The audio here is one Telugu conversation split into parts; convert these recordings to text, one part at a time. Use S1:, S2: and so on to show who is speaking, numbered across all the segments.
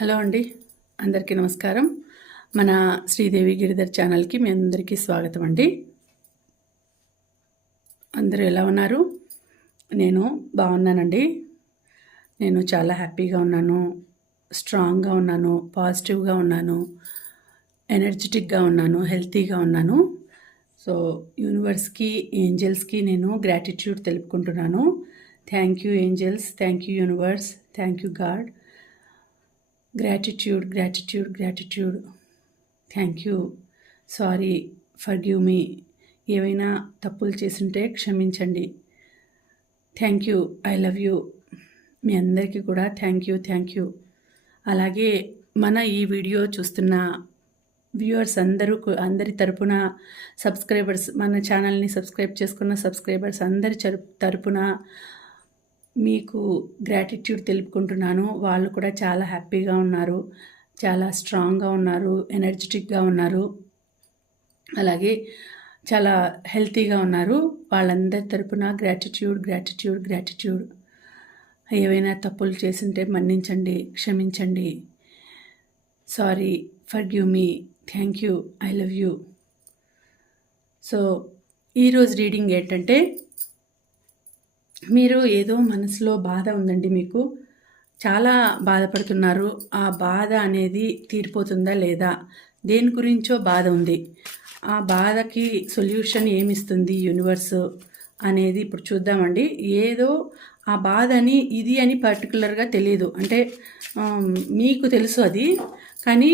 S1: హలో అండి. అందరికీ నమస్కారం. మన శ్రీదేవి గిరిధర్ ఛానల్కి మీ అందరికీ స్వాగతం అండి. అందరూ ఎలా ఉన్నారు? నేను బాగున్నానండి. నేను చాలా హ్యాపీగా ఉన్నాను. స్ట్రాంగ్గా ఉన్నాను. పాజిటివ్గా ఉన్నాను. ఎనర్జెటిక్గా ఉన్నాను. హెల్తీగా ఉన్నాను. సో యూనివర్స్కి ఏంజల్స్కి నేను గ్రాటిట్యూడ్ తెలుపుకుంటున్నాను. Thank you angels. Thank you universe. Thank you God. Gratitude gratitude gratitude thank you sorry for give me ఏవైనా తప్పులు చేసింటే క్షమించండి. Thank you I love you మీ అందరికీ కూడా థ్యాంక్ యూ థ్యాంక్ యూ అలాగే మన ఈ వీడియో చూస్తున్న వ్యూవర్స్ అందరూ అందరి తరపున సబ్స్క్రైబర్స్ మన ఛానల్ని సబ్స్క్రైబ్ చేసుకున్న సబ్స్క్రైబర్స్ అందరి తరపున మీకు గ్రాటిట్యూడ్ తెలుపుకుంటున్నాను. వాళ్ళు కూడా చాలా హ్యాపీగా ఉన్నారు. చాలా స్ట్రాంగ్గా ఉన్నారు. ఎనర్జెటిక్గా ఉన్నారు. అలాగే చాలా హెల్తీగా ఉన్నారు. వాళ్ళందరి తరపున గ్రాటిట్యూడ్ గ్రాటిట్యూడ్ గ్రాటిట్యూడ్ ఏవైనా తప్పులు చేసింటే మన్నించండి క్షమించండి. Sorry for give me thank you I love you so ఈరోజు రీడింగ్ ఏంటంటే మీరు ఏదో మనసులో బాధ ఉందండి మీకు. చాలా బాధపడుతున్నారు. ఆ బాధ అనేది తీరిపోతుందా లేదా? దేని గురించో బాధ ఉంది. ఆ బాధకి సొల్యూషన్ ఏమిస్తుంది యూనివర్స్ అనేది ఇప్పుడు చూద్దామండి. ఏదో ఆ బాధని ఇది అని పర్టికులర్గా తెలియదు అంటే మీకు తెలుసు అది. కానీ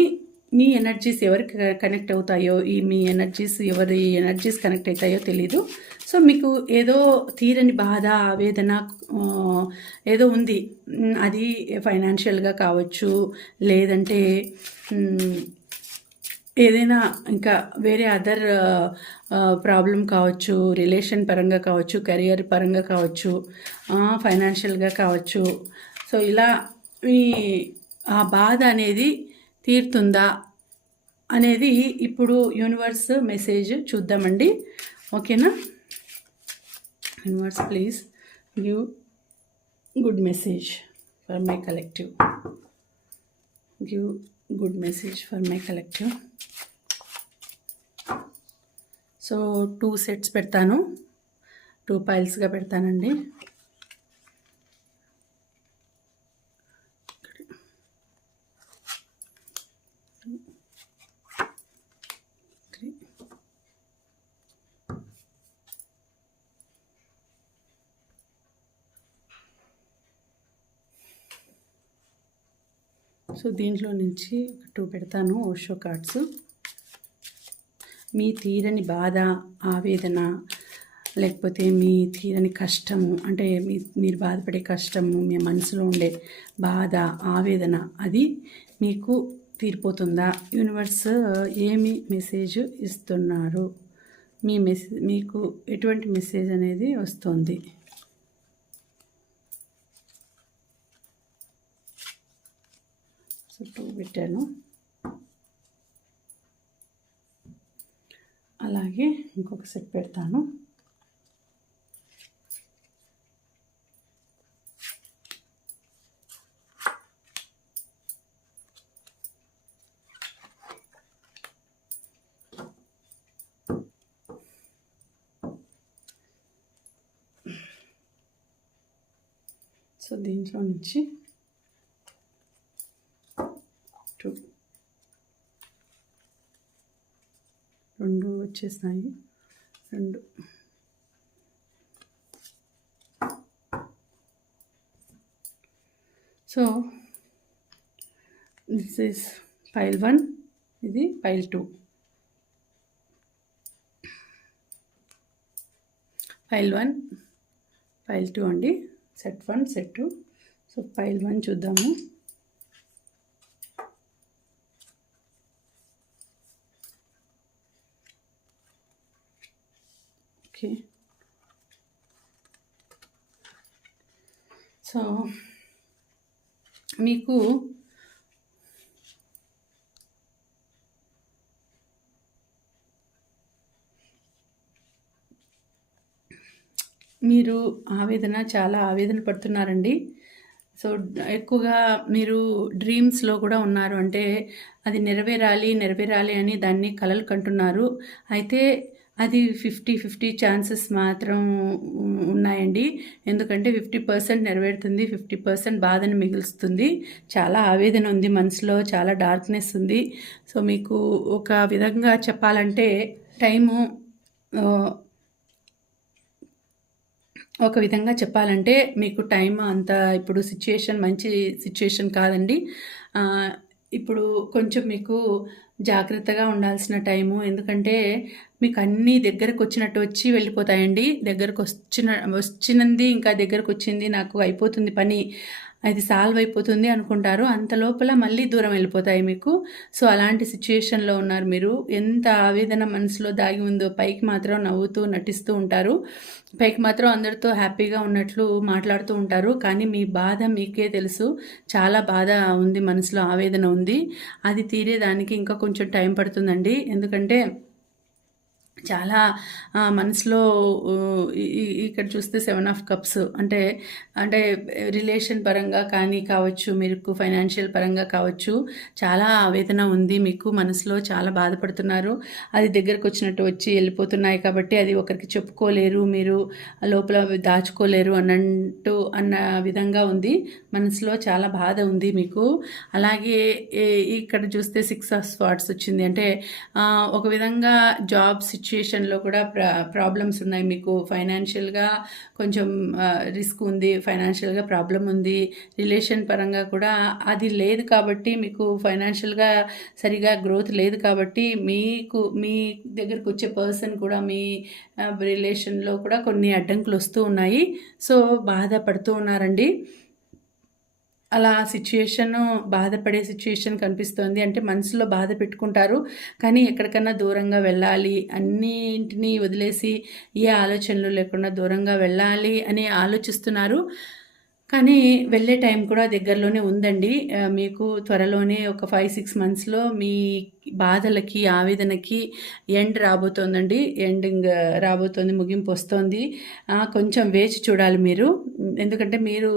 S1: మీ ఎనర్జీస్ ఎవరికి కనెక్ట్ అవుతాయో ఈ మీ ఎనర్జీస్ ఎవరి ఎనర్జీస్ కనెక్ట్ అవుతాయో తెలీదు. సో మీకు ఏదో తీరని బాధ ఆవేదన ఏదో ఉంది. అది ఫైనాన్షియల్గా కావచ్చు లేదంటే ఏదైనా ఇంకా వేరే అదర్ ప్రాబ్లం కావచ్చు రిలేషన్ పరంగా కావచ్చు కెరియర్ పరంగా కావచ్చు ఫైనాన్షియల్గా కావచ్చు. సో ఇలా మీ ఆ బాధ అనేది తీరుతుందా అనేది ఇప్పుడు యూనివర్స్ మెసేజ్ చూద్దామండి. ఓకేనా? Universe please give good message for my collective give good message for my collective so two sets పెడతాను. టూ పైల్స్గా పెడతానండి. సో దీంట్లో నుంచి టూ పెడతాను ఓషో కార్డ్స్. మీ తీరని బాధ ఆవేదన లేకపోతే మీ తీరని కష్టము అంటే మీ మీరు బాధపడే కష్టము మీ మనసులో ఉండే బాధ ఆవేదన అది మీకు తీరిపోతుందా? యూనివర్స్ ఏమి మెసేజ్ ఇస్తున్నారు? మీ మెసేజ్ మీకు ఎటువంటి మెసేజ్ అనేది వస్తుంది చుట్టూ పెట్టాను. అలాగే ఇంకొక సెట్ పెడతాను. సో దీంట్లో నుంచి టూ రెండు వచ్చేసినాయి. రెండు. So this is file one ఇది file two file one file two అండి. Set one set two so file one చూద్దాము. ఓకే సో మీకు మీరు ఆవేదన చాలా ఆవేదన పడుతున్నారండి. సో ఎక్కువగా మీరు డ్రీమ్స్లో కూడా ఉన్నారు. అంటే అది నెరవేరాలి నెరవేరాలి అని దాన్ని కలలు కంటున్నారు. అయితే అది ఫిఫ్టీ ఫిఫ్టీ ఛాన్సెస్ మాత్రం ఉన్నాయండి. ఎందుకంటే ఫిఫ్టీ పర్సెంట్ నెరవేరుతుంది ఫిఫ్టీ పర్సెంట్ బాధను మిగులుస్తుంది. చాలా ఆవేదన ఉంది మనసులో చాలా డార్క్నెస్ ఉంది. సో మీకు ఒక విధంగా చెప్పాలంటే టైము ఒక విధంగా చెప్పాలంటే మీకు టైం అంత ఇప్పుడు సిచ్యుయేషన్ మంచి సిచ్యుయేషన్ కాదండి. ఇప్పుడు కొంచెం మీకు జాగ్రత్తగా ఉండాల్సిన టైము. ఎందుకంటే మీకు అన్నీ దగ్గరకు వచ్చినట్టు వచ్చి వెళ్ళిపోతాయండి. దగ్గరకు వచ్చిన వచ్చినది ఇంకా దగ్గరకు వచ్చింది నాకు అయిపోతుంది పని. అది సాల్వ్ అయిపోతుంది అనుకుంటారు. అంత లోపల మళ్ళీ దూరం వెళ్ళిపోతాయి మీకు. సో అలాంటి సిచ్యుయేషన్లో ఉన్నారు మీరు. ఎంత ఆవేదన మనసులో దాగి ఉందో పైకి మాత్రం నవ్వుతూ నటిస్తూ ఉంటారు. పైకి మాత్రం అందరితో హ్యాపీగా ఉన్నట్లు మాట్లాడుతూ ఉంటారు. కానీ మీ బాధ మీకే తెలుసు. చాలా బాధ ఉంది మనసులో ఆవేదన ఉంది. అది తీరేదానికి ఇంకా కొంచెం టైం పడుతుందండి. ఎందుకంటే చాలా మనసులో ఇక్కడ చూస్తే సెవెన్ ఆఫ్ కప్స్. అంటే అంటే రిలేషన్ పరంగా కానీ కావచ్చు మీకు ఫైనాన్షియల్ పరంగా కావచ్చు చాలా ఆవేదన ఉంది మీకు మనసులో చాలా బాధపడుతున్నారు. అది దగ్గరకు వచ్చినట్టు వచ్చి వెళ్ళిపోతున్నాయి కాబట్టి అది ఒకరికి చెప్పుకోలేరు మీరు లోపల దాచుకోలేరు అన్నట్టు అన్న విధంగా ఉంది. మనసులో చాలా బాధ ఉంది మీకు. అలాగే ఇక్కడ చూస్తే సిక్స్ ఆఫ్ స్పాట్స్ వచ్చింది. అంటే ఒక విధంగా జాబ్ సిచ్యుయేషన్లో కూడా ప్రా ప్రాబ్లమ్స్ ఉన్నాయి. మీకు ఫైనాన్షియల్గా కొంచెం రిస్క్ ఉంది ఫైనాన్షియల్గా ప్రాబ్లం ఉంది. రిలేషన్ పరంగా కూడా అది లేదు కాబట్టి మీకు ఫైనాన్షియల్గా సరిగా గ్రోత్ లేదు కాబట్టి మీకు మీ దగ్గరకు వచ్చే పర్సన్ కూడా మీ రిలేషన్లో కూడా కొన్ని అడ్డంకులు వస్తూ ఉన్నాయి. సో బాధపడుతూ ఉన్నారండి. అలా సిచ్యుయేషన్ బాధపడే సిచ్యుయేషన్ కనిపిస్తోంది. అంటే మనసులో బాధ పెట్టుకుంటారు. కానీ ఎక్కడికన్నా దూరంగా వెళ్ళాలి అన్నింటినీ వదిలేసి ఏ ఆలోచనలు లేకుండా దూరంగా వెళ్ళాలి అని ఆలోచిస్తున్నారు. కానీ వెళ్ళే టైం కూడా దగ్గరలోనే ఉందండి. మీకు త్వరలోనే ఒక ఫైవ్ సిక్స్ మంత్స్లో మీ బాధలకి ఆవేదనకి ఎండ్ రాబోతోందండి. ఎండింగ్ రాబోతోంది ముగింపు వస్తోంది. కొంచెం వేచి చూడాలి మీరు. ఎందుకంటే మీరు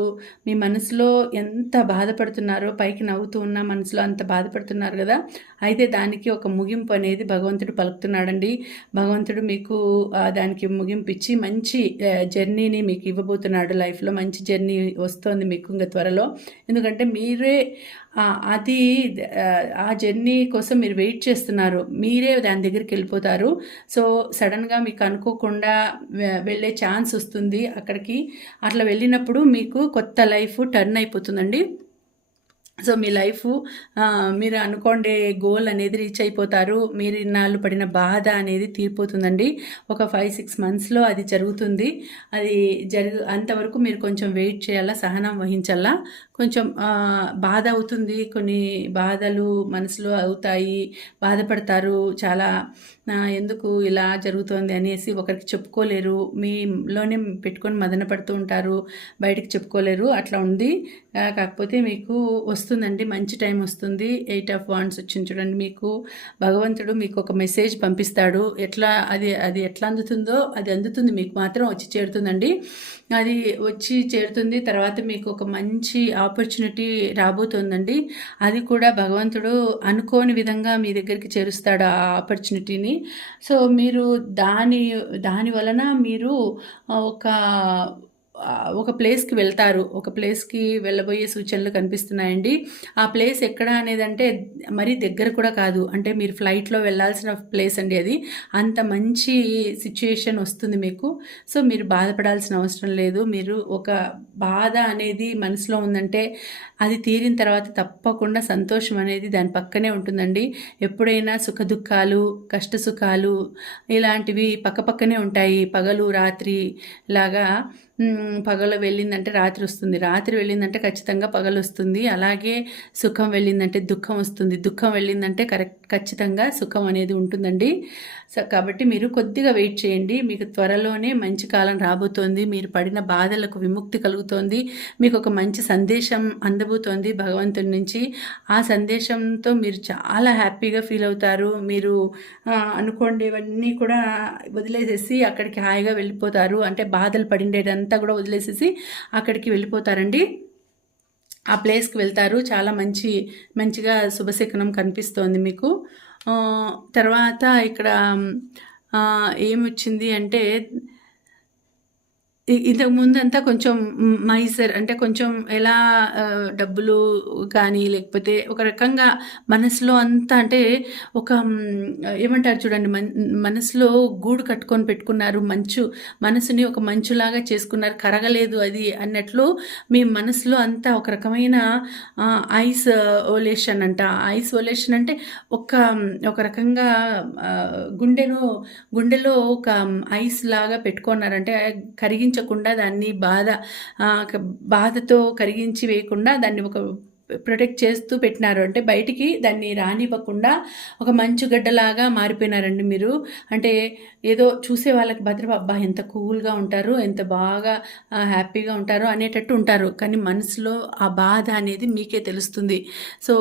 S1: మీ మనసులో ఎంత బాధపడుతున్నారో పైకి నవ్వుతూ ఉన్న మనసులో అంత బాధపడుతున్నారు కదా అయితే దానికి ఒక ముగింపు అనేది భగవంతుడు పలుకుతున్నాడండి. భగవంతుడు మీకు దానికి ముగింపు ఇచ్చి మంచి జర్నీని మీకు ఇవ్వబోతున్నాడు లైఫ్లో మంచి జర్నీ వస్తుంది మీకు ఇంకా త్వరలో. ఎందుకంటే మీరే అది ఆ జర్నీ కోసం మీరు వెయిట్ చేస్తున్నారు. మీరే దాని దగ్గరికి వెళ్ళిపోతారు. సో సడన్గా మీకు అనుకోకుండా వెళ్ళే ఛాన్స్ వస్తుంది అక్కడికి. అట్లా వెళ్ళినప్పుడు మీకు కొత్త లైఫ్ టర్న్ అయిపోతుందండి. సో మీ లైఫ్ మీరు అనుకోండే గోల్ అనేది రీచ్ అయిపోతారు. మీరు ఇన్నాళ్ళు పడిన బాధ అనేది తీరిపోతుందండి. ఒక ఫైవ్ సిక్స్ మంత్స్లో అది జరుగుతుంది. అది జరుగు అంతవరకు మీరు కొంచెం వెయిట్ చేయాలా సహనం వహించాలా? కొంచెం బాధ అవుతుంది. కొన్ని బాధలు మనసులో అవుతాయి. బాధపడతారు. చాలా ఎందుకు ఇలా జరుగుతోంది? అనేసి ఒకరికి చెప్పుకోలేరు. మీలోనే పెట్టుకొని మదన పడుతూ ఉంటారు. బయటకు చెప్పుకోలేరు. అట్లా ఉంది. కాకపోతే మీకు వస్తుందండి. మంచి టైం వస్తుంది. ఎయిట్ ఆఫ్ వాన్స్ వచ్చింది చూడండి మీకు. భగవంతుడు మీకు ఒక మెసేజ్ పంపిస్తాడు. ఎట్లా అది అది ఎట్లా అందుతుందో అది అందుతుంది. మీకు మాత్రం వచ్చి చేరుతుందండి. అది వచ్చి చేరుతుంది. తర్వాత మీకు ఒక మంచి ఆపర్చునిటీ రాబోతుందండి. అది కూడా భగవంతుడు అనుకోని విధంగా మీ దగ్గరికి చేరుస్తాడు ఆ ఆపర్చునిటీని సో మీరు దాని దాని వలన మీరు ఒక ఒక ప్లేస్కి వెళ్తారు. ఒక ప్లేస్కి వెళ్ళబోయే సూచనలు కనిపిస్తున్నాయండి. ఆ ప్లేస్ ఎక్కడ అనేది అంటే మరీ దగ్గర కూడా కాదు. అంటే మీరు ఫ్లైట్లో వెళ్ళాల్సిన ప్లేస్ అండి అది. అంత మంచి సిచ్యుయేషన్ వస్తుంది మీకు. సో మీరు బాధపడాల్సిన అవసరం లేదు. మీరు ఒక బాధ అనేది మనసులో ఉందంటే అది తీరిన తర్వాత తప్పకుండా సంతోషం అనేది దాని పక్కనే ఉంటుందండి. ఎప్పుడైనా సుఖ దుఃఖాలు కష్ట సుఖాలు ఇలాంటివి పక్క పక్కనే ఉంటాయి. పగలు రాత్రి లాగా పగలు వెళ్ళిందంటే రాత్రి వస్తుంది. రాత్రి వెళ్ళిందంటే ఖచ్చితంగా పగలు వస్తుంది. అలాగే సుఖం వెళ్ళిందంటే దుఃఖం వస్తుంది. దుఃఖం వెళ్ళిందంటే కరెక్ట్ ఖచ్చితంగా సుఖం అనేది ఉంటుందండి. సో కాబట్టి మీరు కొద్దిగా వెయిట్ చేయండి. మీకు త్వరలోనే మంచి కాలం రాబోతోంది. మీరు పడిన బాధలకు విముక్తి కలుగుతోంది. మీకు ఒక మంచి సందేశం అందబోతోంది భగవంతుడి నుంచి. ఆ సందేశంతో మీరు చాలా హ్యాపీగా ఫీల్ అవుతారు. మీరు అనుకోండేవన్నీ కూడా వదిలేసేసి అక్కడికి హాయిగా వెళ్ళిపోతారు. అంటే బాధలు పడిండేటంతా కూడా వదిలేసేసి అక్కడికి వెళ్ళిపోతారండి. ఆ ప్లేస్కి వెళ్తారు. చాలా మంచి మంచిగా శుభశకనం కనిపిస్తోంది మీకు. తర్వాత ఇక్కడ ఏమొచ్చింది అంటే ఇంతకు ముందంతా కొంచెం మైసర్ అంటే కొంచెం ఎలా డబ్బులు కానీ లేకపోతే ఒక రకంగా మనసులో అంతా అంటే ఒక ఏమంటారు చూడండి మన్ మనసులో గూడు కట్టుకొని పెట్టుకున్నారు. మంచు మనసుని ఒక మంచులాగా చేసుకున్నారు. కరగలేదు అది అన్నట్లు మీ మనసులో అంతా ఒక రకమైన ఐస్ ఓలేషన్ అంట. ఐస్ ఓలేషన్ అంటే ఒక ఒక రకంగా గుండెను గుండెలో ఒక ఐస్ లాగా పెట్టుకున్నారంటే కరిగించకుండా దాన్ని బాధ బాధతో కరిగించి వేయకుండా దాన్ని ఒక ప్రొటెక్ట్ చేస్తూ పెట్టినారు. అంటే బయటికి దాన్ని రానివ్వకుండా ఒక మంచు గడ్డలాగా మారిపోయినారండి మీరు. అంటే ఏదో చూసే వాళ్ళకి భద్రప అబ్బా! ఎంత కూల్‌గా ఉంటారు. ఎంత బాగా హ్యాపీగా ఉంటారో అనేటట్టు ఉంటారు. కానీ మనసులో ఆ బాధ అనేది మీకే తెలుస్తుంది. సో,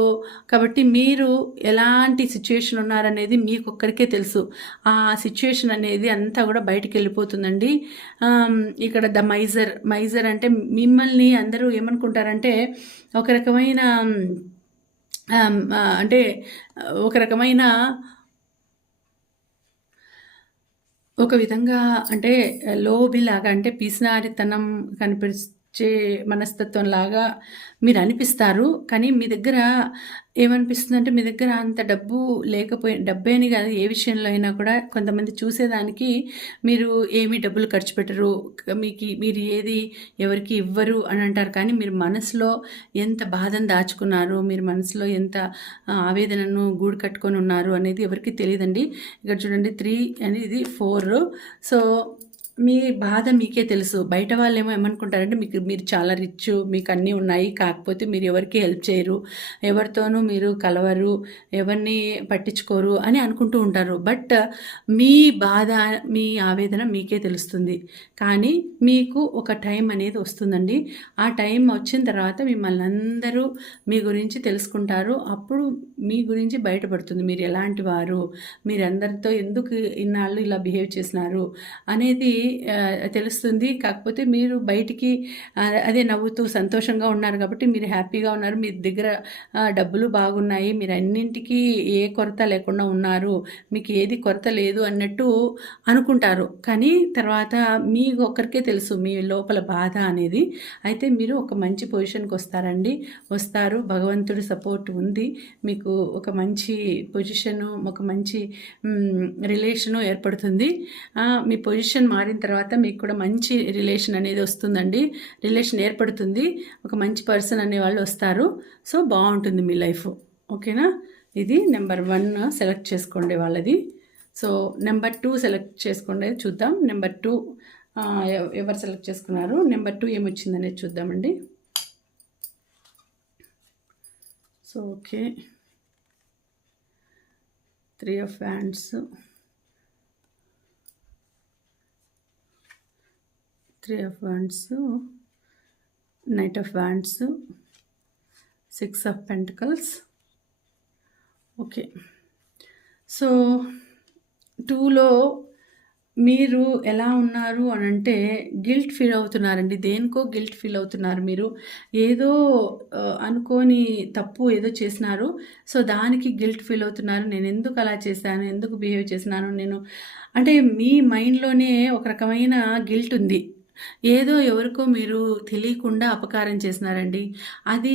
S1: కాబట్టి మీరు ఎలాంటి సిట్యుయేషన్ ఉన్నారనేది మీకొక్కరికే తెలుసు. ఆ సిట్యుయేషన్ అనేది అంతా కూడా బయటికి వెళ్ళిపోతుందండి ఇక్కడ ద మైజర్, మైజర్ అంటే మిమ్మల్ని అందరూ ఏమనుకుంటారంటే ఒక రకమైన రకమైన అంటే ఒక రకమైన ఒక విధంగా అంటే లోబిలాగా అంటే పిసినారితనం చే మనస్తత్వం లాగా మీరు అనిపిస్తారు. కానీ మీ దగ్గర ఏమనిపిస్తుందంటే మీ దగ్గర అంత డబ్బు లేకపోయి డబ్బే అని కాదు ఏ విషయంలో అయినా కూడా కొంతమంది చూసేదానికి మీరు ఏమి డబ్బులు ఖర్చు పెట్టరు. మీకి మీరు ఏది ఎవరికి ఇవ్వరు అని అంటారు. కానీ మీరు మనసులో ఎంత బాధను దాచుకున్నారు. మీరు మనసులో ఎంత ఆవేదనను గూడు కట్టుకొని ఉన్నారు అనేది ఎవరికి తెలియదండి ఇక్కడ చూడండి త్రీ అనేది ఫోర్ సో, మీ బాధ మీకే తెలుసు. బయట వాళ్ళు ఏమో ఏమనుకుంటారంటే మీకు మీరు చాలా రిచ్ మీకు అన్నీ ఉన్నాయి. కాకపోతే మీరు ఎవరికి హెల్ప్ చేయరు. ఎవరితోనూ మీరు కలవరు. ఎవరిని పట్టించుకోరు అని అనుకుంటూ ఉంటారు. బట్ మీ బాధ, మీ ఆవేదన మీకే తెలుస్తుంది. కానీ మీకు ఒక టైం అనేది వస్తుందండి. ఆ టైం వచ్చిన తర్వాత మిమ్మల్ని అందరూ మీ గురించి తెలుసుకుంటారు. అప్పుడు మీ గురించి బయటపడుతుంది. మీరు ఎలాంటి వారు, మీరందరితో ఎందుకు ఇన్నాళ్ళు ఇలా బిహేవ్ చేసినారు అనేది తెలుస్తుంది. కాకపోతే మీరు బయటికి అదే నవ్వుతూ సంతోషంగా ఉన్నారు కాబట్టి మీరు హ్యాపీగా ఉన్నారు. మీ దగ్గర డబ్బులు బాగున్నాయి. మీరు అన్నింటికీ ఏ కొరత లేకుండా ఉన్నారు. మీకు ఏది కొరత లేదు అన్నట్టు అనుకుంటారు. కానీ తర్వాత మీకు ఒక్కరికే తెలుసు మీ లోపల బాధ అనేది. అయితే మీరు ఒక మంచి పొజిషన్‌కి వస్తారండి. వస్తారు. భగవంతుడి సపోర్ట్ ఉంది. మీకు ఒక మంచి పొజిషను, ఒక మంచి రిలేషను ఏర్పడుతుంది. మీ పొజిషన్ మారిన తర్వాత మీకు కూడా మంచి రిలేషన్ అనేది వస్తుందండి. రిలేషన్ ఏర్పడుతుంది. ఒక మంచి పర్సన్ అనే వాళ్ళు వస్తారు. సో, బాగుంటుంది మీ లైఫ్. ఓకేనా? ఇది నెంబర్ వన్ సెలెక్ట్ చేసుకోండి వాళ్ళది. సో, నెంబర్ టూ సెలెక్ట్ చేసుకోండి చూద్దాం. నెంబర్ టూ ఎవరు సెలెక్ట్ చేసుకున్నారు? నెంబర్ టూ ఏమొచ్చిందనేది చూద్దామండి. So, okay. Three of hands. Three of wands knight of wands six of pentacles. Okay. So, టూలో మీరు ఎలా ఉన్నారు అని అంటే గిల్ట్ ఫీల్ అవుతున్నారండి. దేనికో గిల్ట్ ఫీల్ అవుతున్నారు మీరు. ఏదో అనుకోని తప్పు ఏదో చేసినారు. సో, దానికి గిల్ట్ ఫీల్ అవుతున్నారు. నేను ఎందుకు అలా చేశాను? ఎందుకు బిహేవ్ చేసినాను నేను? అంటే మీ మైండ్‌లోనే ఒక రకమైన గిల్ట్ ఉంది. ఏదో ఎవరికో మీరు తెలియకుండా అపకారం చేసినారండి. అది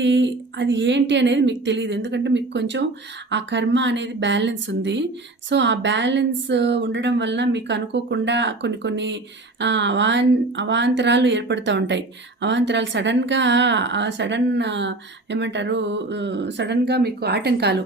S1: అది ఏంటి అనేది మీకు తెలియదు ఎందుకంటే మీకు కొంచెం ఆ కర్మ అనేది బ్యాలెన్స్ ఉంది. సో, ఆ బ్యాలెన్స్ ఉండడం వల్ల మీకు అనుకోకుండా కొన్ని కొన్ని అవాన్ అవాంతరాలు ఏర్పడుతూ ఉంటాయి. అవాంతరాలు సడన్గా సడన్ ఏమంటారు సడన్గా మీకు ఆటంకాలు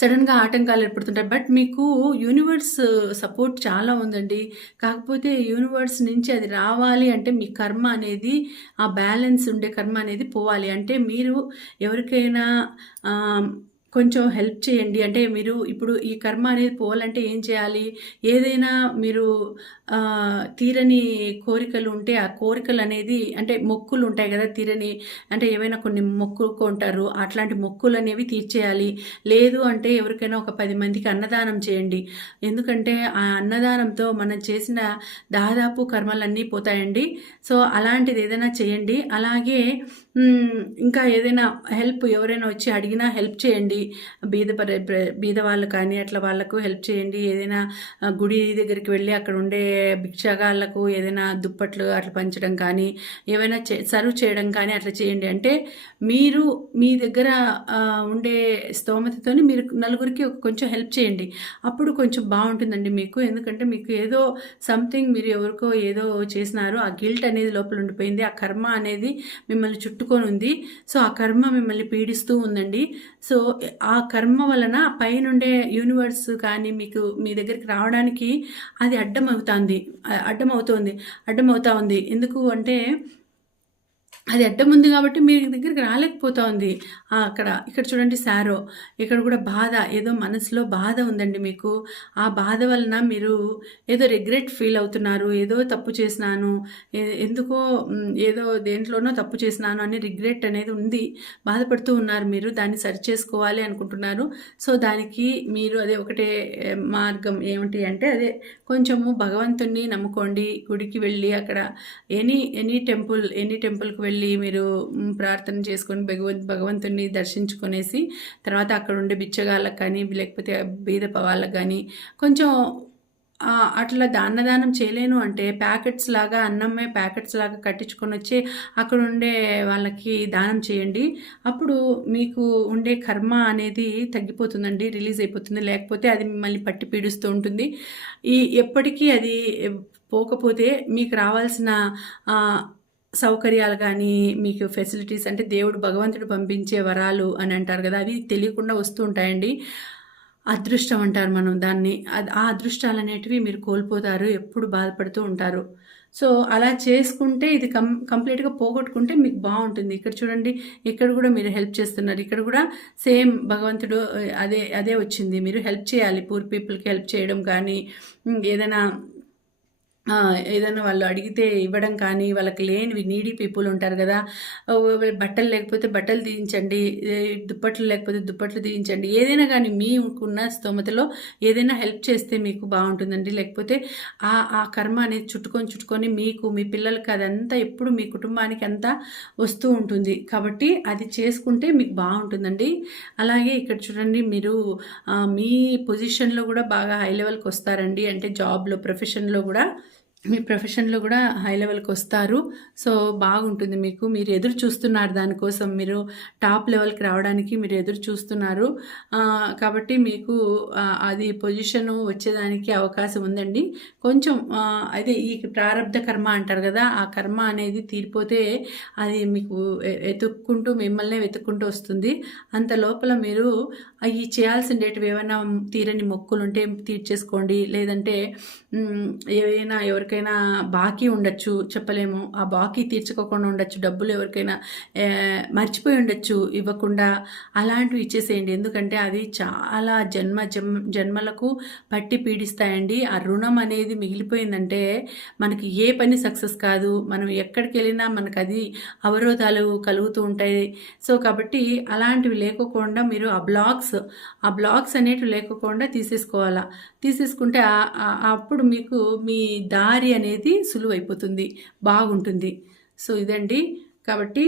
S1: సడన్గా ఆటంకాలు ఏర్పడుతుంటాయి. బట్ మీకు యూనివర్స్ సపోర్ట్ చాలా ఉందండి. కాకపోతే యూనివర్స్ నుంచి అది రావాలి అంటే మీ కర్మ అనేది ఆ బ్యాలెన్స్ ఉండే కర్మ అనేది పోవాలి. అంటే మీరు ఎవరికైనా కొంచెం హెల్ప్ చేయండి. అంటే మీరు ఇప్పుడు ఈ కర్మ అనేది పోవాలంటే ఏం చేయాలి? ఏదైనా మీరు తీరని కోరికలు ఉంటే ఆ కోరికలు అనేది అంటే మొక్కులు ఉంటాయి కదా తీరని. అంటే ఏవైనా కొన్ని మొక్కుకుంటారు అట్లాంటి మొక్కులు అనేవి తీర్చేయాలి. లేదు అంటే ఎవరికైనా ఒక పది మందికి అన్నదానం చేయండి. ఎందుకంటే ఆ అన్నదానంతో మనం చేసిన దాదాపు కర్మలన్నీ పోతాయండి. సో అలాంటిది ఏదైనా చేయండి. అలాగే ఇంకా ఏదైనా హెల్ప్ ఎవరైనా వచ్చి అడిగినా హెల్ప్ చేయండి. బీద బీద వాళ్ళు కానీ అట్లా వాళ్ళకు హెల్ప్ చేయండి. ఏదైనా గుడి దగ్గరికి వెళ్ళి అక్కడ ఉండే భిక్షగాళ్ళకు ఏదైనా దుప్పట్లు అట్లా పంచడం కానీ ఏవైనా చే సర్వ్ చేయడం కానీ అట్లా చేయండి. అంటే మీరు మీ దగ్గర ఉండే స్తోమతతో మీరు నలుగురికి కొంచెం హెల్ప్ చేయండి. అప్పుడు కొంచెం బాగుంటుందండి మీకు. ఎందుకంటే మీకు ఏదో సంథింగ్ మీరు ఎవరికో ఏదో చేసినారు ఆ గిల్ట్ అనేది లోపల ఉండిపోయింది. ఆ కర్మ అనేది మిమ్మల్ని చుట్టుకొని ఉంది. సో ఆ కర్మ మిమ్మల్ని పీడిస్తూ ఉందండి. సో ఆ కర్మ వలన పైనుండే యూనివర్స్ కానీ మీకు మీ దగ్గరికి రావడానికి అది అడ్డం అవుతుంది అడ్డం అవుతుంది అడ్డం అవుతా ఉంది. ఎందుకు అంటే అది అడ్డం ఉంది కాబట్టి మీ దగ్గరికి రాలేకపోతా ఉంది అక్కడ ఇక్కడ చూడండి సారో ఇక్కడ కూడా బాధ ఏదో మనసులో బాధ ఉందండి మీకు. ఆ బాధ వలన మీరు ఏదో రిగ్రెట్ ఫీల్ అవుతున్నారు ఏదో తప్పు చేసినాను ఎందుకో ఏదో దేంట్లోనో తప్పు చేసినాను అని రిగ్రెట్ అనేది ఉంది. బాధపడుతూ ఉన్నారు మీరు దాన్ని సరి చేసుకోవాలి అనుకుంటున్నారు. సో దానికి మీరు అదే ఒకటే మార్గం ఏమిటి అంటే అదే కొంచెము భగవంతుణ్ణి నమ్ముకోండి గుడికి వెళ్ళి అక్కడ ఎనీ ఎనీ టెంపుల్ ఎనీ టెంపుల్కి వెళ్ళి మీరు ప్రార్థన చేసుకొని భగవంత్ భగవంతుడిని దర్శించుకొనేసి తర్వాత అక్కడ ఉండే బిచ్చగాళ్ళకి కానీ లేకపోతే బీద వాళ్ళకి కానీ కొంచెం అట్లా దాన్నదానం చేయలేను అంటే ప్యాకెట్స్ లాగా అన్నమే ప్యాకెట్స్ లాగా కట్టించుకొని వచ్చి అక్కడ ఉండే వాళ్ళకి దానం చేయండి. అప్పుడు మీకు ఉండే కర్మ అనేది తగ్గిపోతుందండి రిలీజ్ అయిపోతుంది. లేకపోతే అది మిమ్మల్ని పట్టి పీడిస్తూ ఉంటుంది. ఈ ఎప్పటికీ అది పోకపోతే మీకు రావాల్సిన సౌకర్యాలు కానీ మీకు ఫెసిలిటీస్ అంటే దేవుడు భగవంతుడు పంపించే వరాలు అని అంటారు కదా అవి తెలియకుండా వస్తూ ఉంటాయండి. అదృష్టం అంటారు మనం దాన్ని. ఆ అదృష్టాలు అనేటివి మీరు కోల్పోతారు ఎప్పుడు బాధపడుతూ ఉంటారు. సో అలా చేసుకుంటే ఇది కం కంప్లీట్గా పోగొట్టుకుంటే మీకు బాగుంటుంది. ఇక్కడ చూడండి ఇక్కడ కూడా మీరు హెల్ప్ చేస్తున్నారు. ఇక్కడ కూడా సేమ్ భగవంతుడు అదే అదే వచ్చింది. మీరు హెల్ప్ చేయాలి. పూర్ పీపుల్కి హెల్ప్ చేయడం కానీ ఏదైనా ఏదైనా వాళ్ళు అడిగితే ఇవ్వడం కానీ వాళ్ళకి లేనివి నీడీ పీపుల్ ఉంటారు కదా బట్టలు లేకపోతే బట్టలు తీయించండి దుప్పట్లు లేకపోతే దుప్పట్లు తీయించండి ఏదైనా కానీ మీకున్న స్తోమతలో ఏదైనా హెల్ప్ చేస్తే మీకు బాగుంటుందండి. లేకపోతే ఆ ఆ కర్మ అనేది చుట్టుకొని చుట్టుకొని మీకు మీ పిల్లలకి అదంతా ఎప్పుడు మీ కుటుంబానికి అంతా వస్తూ ఉంటుంది. కాబట్టి అది చేసుకుంటే మీకు బాగుంటుందండి. అలాగే ఇక్కడ చూడండి మీరు మీ పొజిషన్లో కూడా బాగా హై లెవెల్కి వస్తారండి. అంటే జాబ్లో ప్రొఫెషన్లో కూడా మీ ప్రొఫెషన్లో కూడా హై లెవెల్కి వస్తారు. సో బాగుంటుంది మీకు. మీరు ఎదురు చూస్తున్నారు దానికోసం. మీరు టాప్ లెవెల్కి రావడానికి మీరు ఎదురు చూస్తున్నారు. కాబట్టి మీకు అది పొజిషన్ వచ్చేదానికి అవకాశం ఉందండి. కొంచెం ఆ, అదే ఈ ప్రారంధ కర్మ అంటారు కదా ఆ కర్మ అనేది తీరిపోతే అది మీకు వెతుక్కుంటూ మిమ్మల్నే వెతుక్కుంటూ వస్తుంది. అంత లోపల మీరు అవి చేయాల్సిండేటివి ఏమైనా తీరని మొక్కులు ఉంటే తీర్చేసుకోండి. లేదంటే ఏవైనా ఎవరికి ఎవరికైనా బాకీ ఉండొచ్చు చెప్పలేము. ఆ బాకీ తీర్చుకోకుండా ఉండొచ్చు డబ్బులు ఎవరికైనా మర్చిపోయి ఉండొచ్చు ఇవ్వకుండా అలాంటివి ఇచ్చేసేయండి. ఎందుకంటే అది చాలా జన్మ జన్మ జన్మలకు పట్టి పీడిస్తాయండి. ఆ రుణం అనేది మిగిలిపోయిందంటే మనకి ఏ పని సక్సెస్ కాదు. మనం ఎక్కడికి వెళ్ళినా మనకు అది అవరోధాలు కలుగుతూ ఉంటాయి. సో కాబట్టి అలాంటివి లేకోకుండా మీరు ఆ బ్లాగ్స్ ఆ బ్లాగ్స్ అనేటివి లేకోకుండా తీసేసుకోవాలా? తీసేసుకుంటే అప్పుడు మీకు మీ దారి అనేది సులువైపోతుంది బాగుంటుంది. సో ఇదండి. కాబట్టి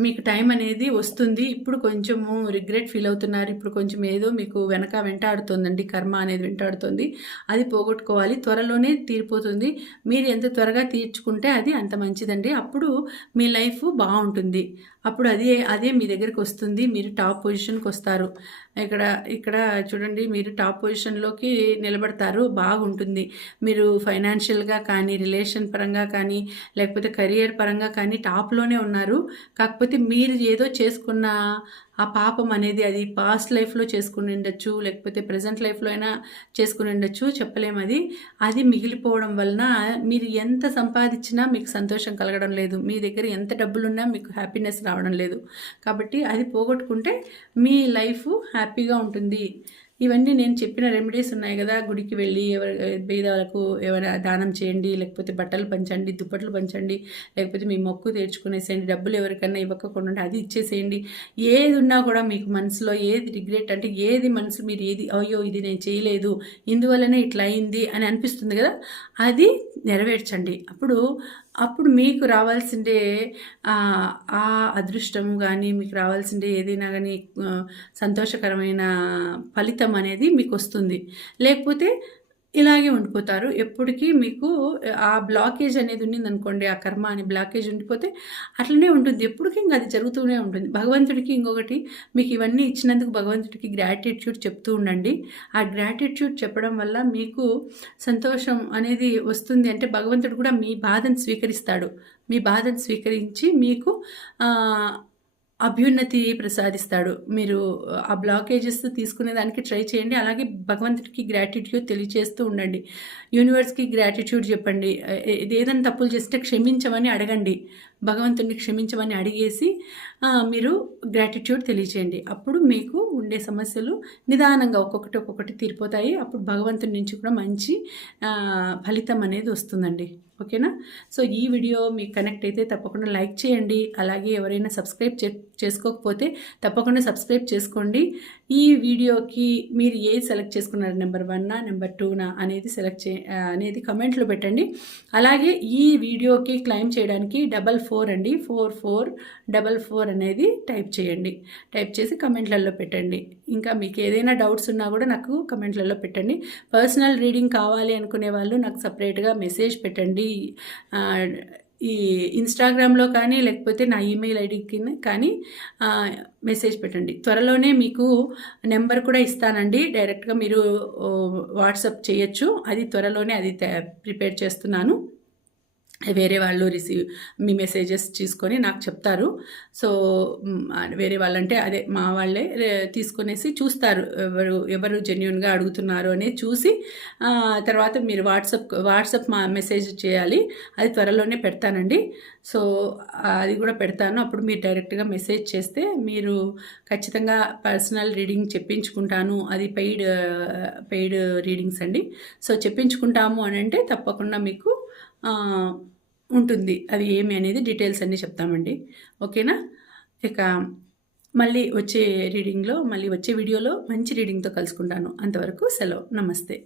S1: మీకు టైం అనేది వస్తుంది. ఇప్పుడు కొంచెము రిగ్రెట్ ఫీల్ అవుతున్నారు. ఇప్పుడు కొంచెం ఏదో మీకు వెనక వెంటాడుతుందండి కర్మ అనేది వెంటాడుతుంది. అది పోగొట్టుకోవాలి. త్వరలోనే తీరిపోతుంది. మీరు ఎంత త్వరగా తీర్చుకుంటే అది అంత మంచిదండి. అప్పుడు మీ లైఫ్ బాగుంటుంది. అప్పుడు అదే అదే మీ దగ్గరికి వస్తుంది మీరు టాప్ పొజిషన్కి వస్తారు. ఇక్కడ ఇక్కడ చూడండి మీరు టాప్ పొజిషన్లోకి నిలబడతారు బాగుంటుంది. మీరు ఫైనాన్షియల్గా కానీ రిలేషన్ పరంగా కానీ లేకపోతే కెరియర్ పరంగా కానీ టాప్లోనే ఉన్నారు. కాకపోతే మీరు ఏదో చేసుకున్న ఆ పాపం అనేది అది పాస్ట్ లైఫ్లో చేసుకుని ఉండొచ్చు లేకపోతే ప్రజెంట్ లైఫ్లో అయినా చేసుకుని ఉండొచ్చు చెప్పలేము అది. అది మిగిలిపోవడం వలన మీరు ఎంత సంపాదించినా మీకు సంతోషం కలగడం లేదు. మీ దగ్గర ఎంత డబ్బులున్నా మీకు హ్యాపీనెస్ రావడం లేదు. కాబట్టి అది పోగొట్టుకుంటే మీ లైఫ్ హ్యాపీగా ఉంటుంది. ఇవన్నీ నేను చెప్పిన రెమెడీస్ ఉన్నాయి కదా గుడికి వెళ్ళి ఎవరి పేదవాళ్ళకు ఎవరైనా దానం చేయండి లేకపోతే బట్టలు పంచండి దుప్పట్లు పంచండి లేకపోతే మీ మొక్కు తీర్చుకునేసేయండి డబ్బులు ఎవరికైనా ఇవ్వకుండా అది ఇచ్చేసేయండి. ఏది ఉన్నా కూడా మీకు మనసులో ఏది రిగ్రెట్ అంటే ఏది మనసు మీరు ఏది అయ్యో ఇది నేను చేయలేదు ఇందువల్లనే ఇట్లా అయింది అని అనిపిస్తుంది కదా. అది నెరవేర్చండి. అప్పుడు అప్పుడు మీకు రావాల్సిందే ఆ అదృష్టం కానీ మీకు రావాల్సిందే ఏదైనా కానీ సంతోషకరమైన ఫలితం అనేది మీకు వస్తుంది. లేకపోతే ఇలాగే ఉండిపోతారు. ఎప్పటికీ మీకు ఆ బ్లాకేజ్ అనేది ఉండింది అనుకోండి ఆ కర్మ అని బ్లాకేజ్ ఉండిపోతే అట్లనే ఉంటుంది. ఎప్పటికీ ఇంకా అది జరుగుతూనే ఉంటుంది. భగవంతుడికి ఇంకొకటి మీకు ఇవన్నీ ఇచ్చినందుకు భగవంతుడికి గ్రాటిట్యూడ్ చెప్తూ ఉండండి. ఆ గ్రాటిట్యూడ్ చెప్పడం వల్ల మీకు సంతోషం అనేది వస్తుంది. అంటే భగవంతుడు కూడా మీ బాధను స్వీకరిస్తాడు. మీ బాధను స్వీకరించి మీకు అభ్యున్నతి ప్రసాదిస్తాడు. మీరు ఆ బ్లాకేజెస్ తీసుకునే దానికి ట్రై చేయండి. అలాగే భగవంతుడికి గ్రాటిట్యూడ్ తెలియచేస్తూ ఉండండి. యూనివర్స్కి గ్రాటిట్యూడ్ చెప్పండి. ఏదైనా తప్పులు చేస్తే క్షమించమని అడగండి. భగవంతుడిని క్షమించమని అడిగేసి మీరు గ్రాటిట్యూడ్ తెలియచేయండి. అప్పుడు మీకు ఉండే సమస్యలు నిదానంగా ఒక్కొక్కటి ఒక్కొక్కటి తీరిపోతాయి. అప్పుడు భగవంతుడి నుంచి కూడా మంచి ఫలితం అనేది వస్తుందండి. ఓకేనా? సో ఈ వీడియో మీకు కనెక్ట్ అయితే తప్పకుండా లైక్ చేయండి. అలాగే ఎవరైనా సబ్స్క్రైబ్ చేసుకోకపోతే తప్పకుండా సబ్స్క్రైబ్ చేసుకోండి. ఈ వీడియోకి మీరు ఏ సెలెక్ట్ చేసుకున్నారు? నెంబర్ వన్నా నెంబర్ టూనా అనేది సెలెక్ట్ చే అనేది కమెంట్లో పెట్టండి. అలాగే ఈ వీడియోకి క్లైమ్ చేయడానికి డబల్ ఫోర్ అండి. ఫోర్ ఫోర్ డబల్ ఫోర్ అనేది టైప్ చేయండి. టైప్ చేసి కమెంట్లలో పెట్టండి. ఇంకా మీకు ఏదైనా డౌట్స్ ఉన్నా కూడా నాకు కమెంట్లలో పెట్టండి. పర్సనల్ రీడింగ్ కావాలి అనుకునే వాళ్ళు నాకు సపరేట్గా మెసేజ్ పెట్టండి. ఈ ఇన్స్టాగ్రామ్లో కానీ లేకపోతే నా ఈమెయిల్ ఐడికి కానీ మెసేజ్ పెట్టండి. త్వరలోనే మీకు నెంబర్ కూడా ఇస్తానండి. డైరెక్ట్గా మీరు వాట్సప్ చేయొచ్చు. అది త్వరలోనే అది ప్రిపేర్ చేస్తున్నాను. వేరే వాళ్ళు రిసీవ్ మీ మెసేజెస్ తీసుకొని నాకు చెప్తారు. సో వేరే వాళ్ళంటే అదే మా వాళ్ళే తీసుకునేసి చూస్తారు ఎవరు ఎవరు జెన్యున్గా అడుగుతున్నారు అనేది చూసి తర్వాత మీరు వాట్సాప్ వాట్సాప్ మా మెసేజ్ చేయాలి. అది త్వరలోనే పెడతానండి. సో అది కూడా పెడతాను. అప్పుడు మీరు డైరెక్ట్గా మెసేజ్ చేస్తే మీరు ఖచ్చితంగా పర్సనల్ రీడింగ్ చెప్పించుకుంటాను. అది పెయిడ్ పెయిడ్ రీడింగ్స్ అండి. సో చెప్పించుకుంటాము అని అంటే తప్పకుండా మీకు ఉంటుంది. అది ఏమి అనేది డీటెయిల్స్ అన్నీ చెప్తామండి. ఓకేనా? ఇక మళ్ళీ వచ్చే రీడింగ్లో మళ్ళీ వచ్చే వీడియోలో మంచి రీడింగ్తో కలుసుకుంటాను. అంతవరకు సెలవు. నమస్తే.